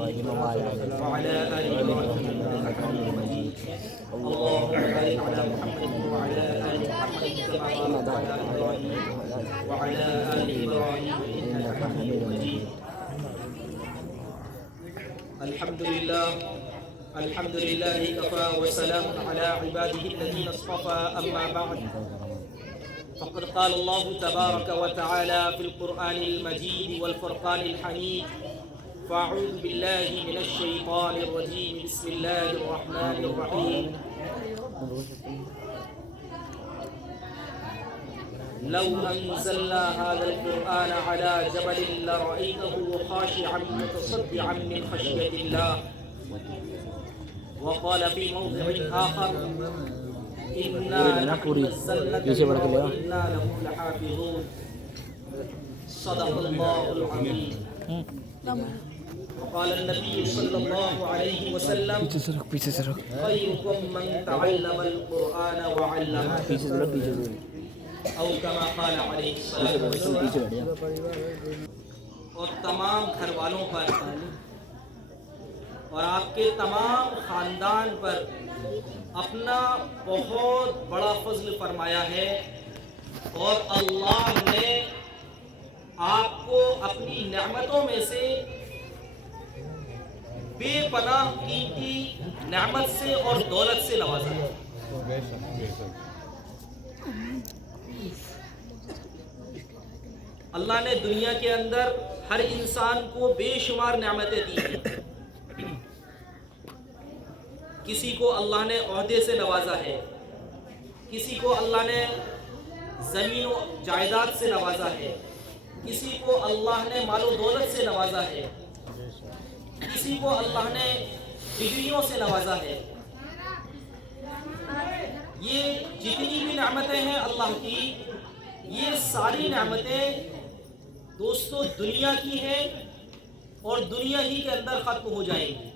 وعلى آل إبراهيم إنك حميد مجيد اللهم بارك على محمد وعلى آل محمد كما باركت على إبراهيم وعلى آل إبراهيم إنك حميد مجيد الحمد لله كفى وسلام على عباده الذين اصطفى أما بعد فقد قال الله تبارك وتعالى في القرآن المجيد والفرقان الحميد فأعوذ بالله من الشيطان الرجيم بسم الله الرحمن الرحيم لو أنزلنا هذا القرآن على جبل لرأيته خاشعا متصدعا من خشية الله وقال في موضع آخر إنا نحن نزلنا الذكر وإنا له لحافظون صدق الله العظيم وقال النبي صلى الله عليه وسلم خيركم من تعلم القرآن وعلمه او كما قال علیہ الصلوۃ والسلام. اور تمام گھر والوں پر اور آپ کے تمام خاندان پر اپنا بہت بڑا فضل فرمایا ہے اور اللہ نے آپ کو اپنی نعمتوں میں سے بے پناہ قیمتی نعمت سے اور دولت سے نوازا ہے. اللہ نے دنیا کے اندر ہر انسان کو بے شمار نعمتیں دی ہیں. کسی کو اللہ نے عہدے سے نوازا ہے, کسی کو اللہ نے زمین و جائیداد سے نوازا ہے, کسی کو اللہ نے مال و دولت سے نوازا ہے, کسی کو اللہ نے ڈگریوں سے نوازا ہے. یہ جتنی بھی نعمتیں ہیں اللہ کی, یہ ساری نعمتیں دوستو دنیا کی ہیں اور دنیا ہی کے اندر ختم ہو جائیں گی.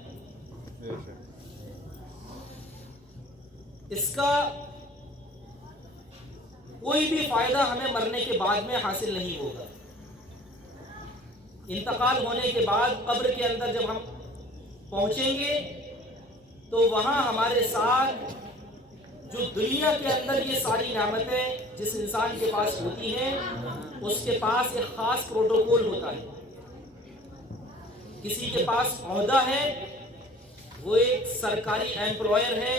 اس کا کوئی بھی فائدہ ہمیں مرنے کے بعد میں حاصل نہیں ہوگا. انتقال ہونے کے بعد قبر کے اندر جب ہم پہنچیں گے تو وہاں ہمارے ساتھ جو دنیا کے اندر یہ ساری نعمتیں جس انسان کے پاس ہوتی ہیں اس کے پاس ایک خاص پروٹوکول ہوتا ہے. کسی کے پاس عہدہ ہے, وہ ایک سرکاری ایمپلائر ہے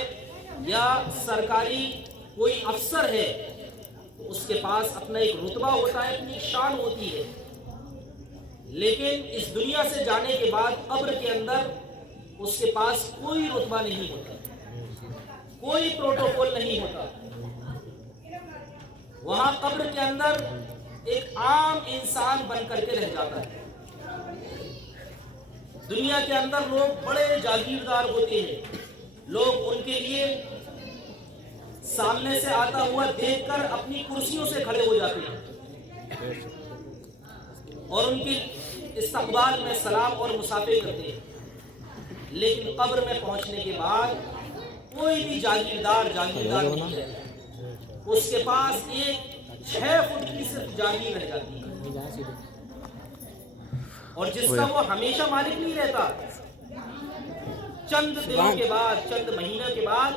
یا سرکاری کوئی افسر ہے, تو اس کے پاس اپنا ایک رتبہ ہوتا ہے, اپنی شان ہوتی ہے. لیکن اس دنیا سے جانے کے بعد قبر کے اندر اس کے پاس کوئی رتبہ نہیں ہوتا, کوئی پروٹوکول نہیں ہوتا. وہاں قبر کے اندر ایک عام انسان بن کر کے رہ جاتا ہے. دنیا کے اندر لوگ بڑے جاگیردار ہوتے ہیں, لوگ ان کے لیے سامنے سے آتا ہوا دیکھ کر اپنی کرسیوں سے کھڑے ہو جاتے ہیں اور ان کی استقبال میں سلام اور مصافحہ کرتے ہیں. لیکن قبر میں پہنچنے کے بعد کوئی بھی جاگیردار نہیں ہے, اس کے پاس ایک 6 فٹ کی صرف جاگیر رہ جاتی ہے اور جس کا وہ ہمیشہ مالک نہیں رہتا. چند دنوں کے بعد, چند مہینوں کے بعد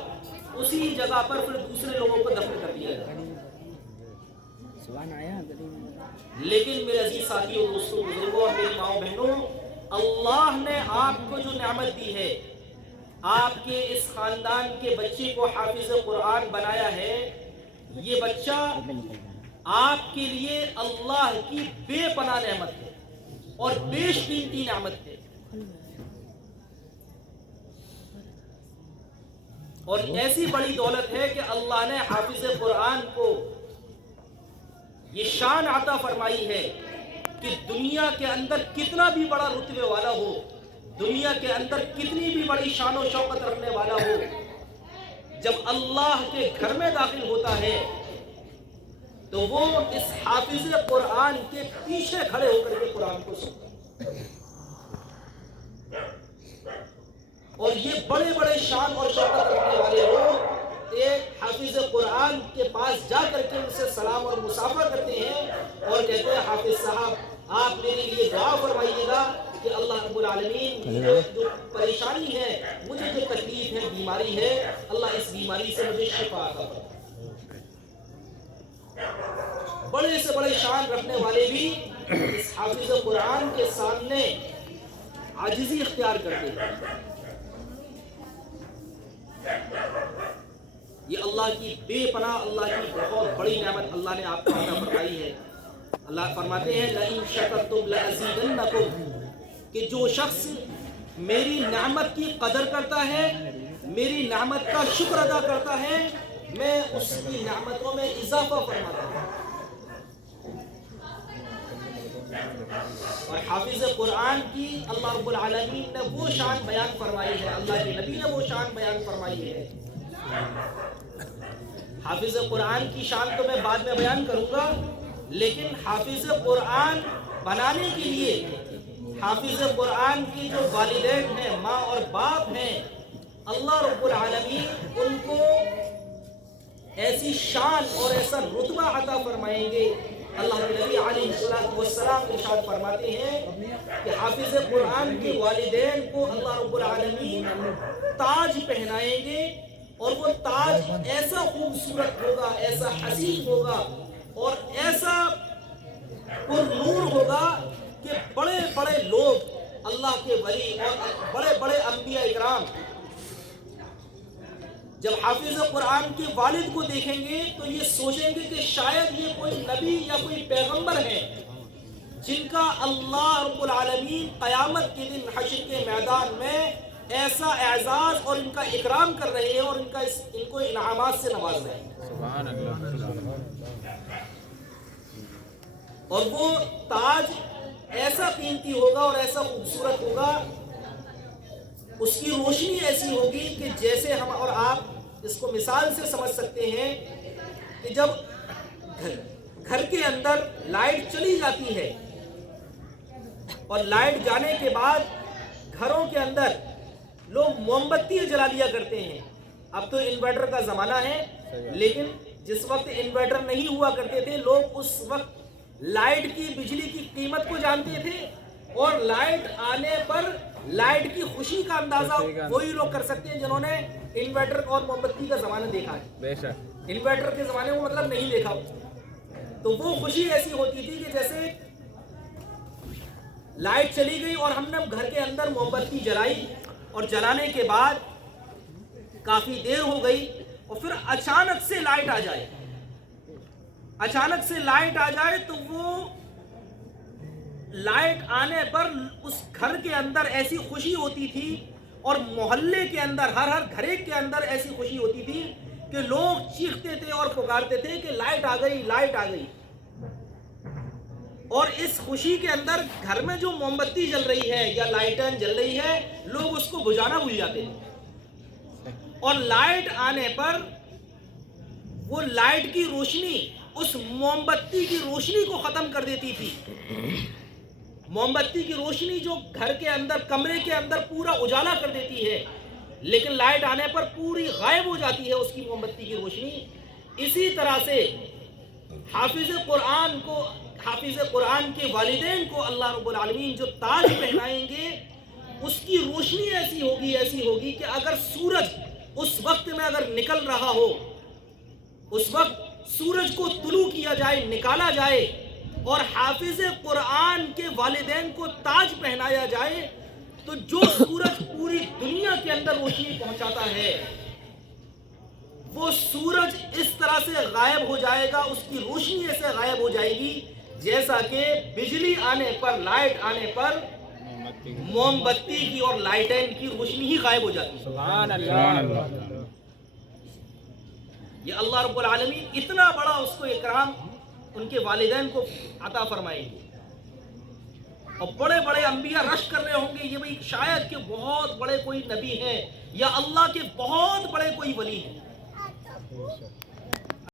اسی جگہ پر پھر دوسرے لوگوں کو دفن کر دیا جاتا ہے. لیکن میرے عزیز ساتھیوں, دوستوں, بزرگوں اور میری ماؤں بہنوں, اللہ نے آپ کو جو نعمت دی ہے, آپ کے اس خاندان کے بچے کو حافظ قرآن بنایا ہے, یہ بچہ آپ کے لیے اللہ کی بے پناہ نعمت ہے اور بیش قیمتی نعمت ہے. اور ایسی بڑی دولت ہے کہ اللہ نے حافظ قرآن کو یہ شان عطا فرمائی ہے کہ دنیا کے اندر کتنا بھی بڑا رتبے والا ہو, دنیا کے اندر کتنی بھی بڑی شان و شوکت رکھنے والا ہو, جب اللہ کے گھر میں داخل ہوتا ہے تو وہ اس حافظ قرآن کے پیچھے کھڑے ہو کر کے قرآن کو سنتا ہے. اور یہ بڑے بڑے شان اور شوکت رکھنے والے لوگ ایک حافظ قرآن کے پاس جا کر کے ان سے سلام اور مصافحہ کرتے ہیں اور کہتے ہیں حافظ صاحب آپ میرے لیے دعا فرمائیے گا کہ اللہ اللہ رب العالمین جو پریشانی ہے، مجھے جو تکلیف ہے، بیماری ہے، اللہ اس بیماری سے مجھے شفا عطا فرما۔ بڑے سے بڑے شان رکھنے والے بھی اس حافظ قرآن کے سامنے عاجزی اختیار کرتے ہیں۔ یہ اللہ کی بے پناہ، اللہ کی بہت بڑی نعمت اللہ نے آپ کو عطا فرمائی ہے۔ اللہ فرماتے ہیں لَإِن شَكَرْتُمْ لَأَزِيدَنَّكُمْ، کہ جو شخص میری نعمت کی قدر کرتا ہے، میری نعمت کا شکر ادا کرتا ہے، میں اس کی نعمتوں میں اضافہ فرماتا ہوں۔ اور حافظ قرآن کی اللہ رب العالمین نے وہ شان بیان فرمائی ہے، اللہ کے نبی نے وہ شان بیان فرمائی ہے۔ حافظ قرآن کی شان تو میں بعد میں بیان کروں گا، لیکن حافظ قرآن بنانے کے لیے حافظ قرآن کی جو والدین ہیں، ماں اور باپ ہیں، اللہ رب العالمین ان کو ایسی شان اور ایسا رتبہ عطا فرمائیں گے۔ اللہ کے نبی علیہ السلام ارشاد فرماتے ہیں کہ حافظ قرآن کے والدین کو اللہ رب العالمین تاج پہنائیں گے، اور وہ تاج ایسا خوبصورت ہوگا، ایسا حسین ہوگا اور ایسا پر نور ہوگا کہ بڑے بڑے لوگ، اللہ کے ولی اور بڑے بڑے انبیاء اکرام جب حافظ قرآن کے والد کو دیکھیں گے تو یہ سوچیں گے کہ شاید یہ کوئی نبی یا کوئی پیغمبر ہے جن کا اللہ رب العالمین قیامت کے دن حشر کے میدان میں ایسا اعزاز اور ان کا اکرام کر رہے ہیں اور ان کو انعامات سے نواز رہے ہیں۔ سبحان اللہ۔ اور وہ تاج ایسا قیمتی ہوگا اور ایسا خوبصورت ہوگا، اس کی روشنی ایسی ہوگی کہ جیسے ہم اور آپ اس کو مثال سے سمجھ سکتے ہیں کہ جب گھر کے اندر لائٹ چلی جاتی ہے اور لائٹ جانے کے بعد گھروں کے اندر لوگ موم بتی جلا لیا کرتے ہیں۔ اب تو انورٹر کا زمانہ ہے، لیکن جس وقت انورٹر نہیں ہوا کرتے تھے، لوگ اس وقت لائٹ کی، بجلی کی قیمت کو جانتے تھے، اور لائٹ آنے پر لائٹ کی خوشی کا اندازہ وہی لوگ کر سکتے ہیں جنہوں نے انورٹر اور موم بتی کا زمانہ دیکھا ہے۔ بے شک انورٹر کے زمانے میں مطلب نہیں دیکھا، تو وہ خوشی ایسی ہوتی تھی کہ جیسے لائٹ چلی گئی اور ہم نے گھر کے اندر موم بتی جلائی، اور جلانے کے بعد کافی دیر ہو گئی اور پھر اچانک سے لائٹ آ جائے، اچانک سے لائٹ آ جائے تو وہ لائٹ آنے پر اس گھر کے اندر ایسی خوشی ہوتی تھی، اور محلے کے اندر ہر گھر کے اندر ایسی خوشی ہوتی تھی کہ لوگ چیختے تھے اور پکارتے تھے کہ لائٹ آ گئی، لائٹ آ گئی۔ اور اس خوشی کے اندر گھر میں جو موم بتی جل رہی ہے یا لائٹن جل رہی ہے، لوگ اس کو بجھانا بھول جاتے ہیں، اور لائٹ آنے پر وہ لائٹ کی روشنی اس موم بتی کی روشنی کو ختم کر دیتی تھی۔ موم بتی کی روشنی جو گھر کے اندر، کمرے کے اندر پورا اجالا کر دیتی ہے، لیکن لائٹ آنے پر پوری غائب ہو جاتی ہے اس کی موم بتی کی روشنی۔ اسی طرح سے حافظ قرآن کے والدین کو اللہ رب العالمین جو تاج پہنائیں گے، اس کی روشنی ایسی ہوگی کہ اگر سورج اس وقت میں اگر نکل رہا ہو، اس وقت سورج کو طلوع کیا جائے، نکالا جائے، اور حافظ قرآن کے والدین کو تاج پہنایا جائے، تو جو سورج پوری دنیا کے اندر روشنی پہنچاتا ہے، وہ سورج اس طرح سے غائب ہو جائے گا، اس کی روشنی ایسے غائب ہو جائے گی جیسا کہ بجلی آنے پر، لائٹ آنے پر موم بتی کی اور لائٹین کی روشنی ہی غائب ہو جاتی ہے۔ سبحان اللہ۔ یہ اللہ رب العالمین اتنا بڑا اس کو اکرام ان کے والدین کو عطا فرمائیں گے، اور بڑے بڑے انبیاء رش کر رہے ہوں گے، یہ بھی شاید کہ بہت بڑے کوئی نبی ہیں یا اللہ کے بہت بڑے کوئی ولی ہیں۔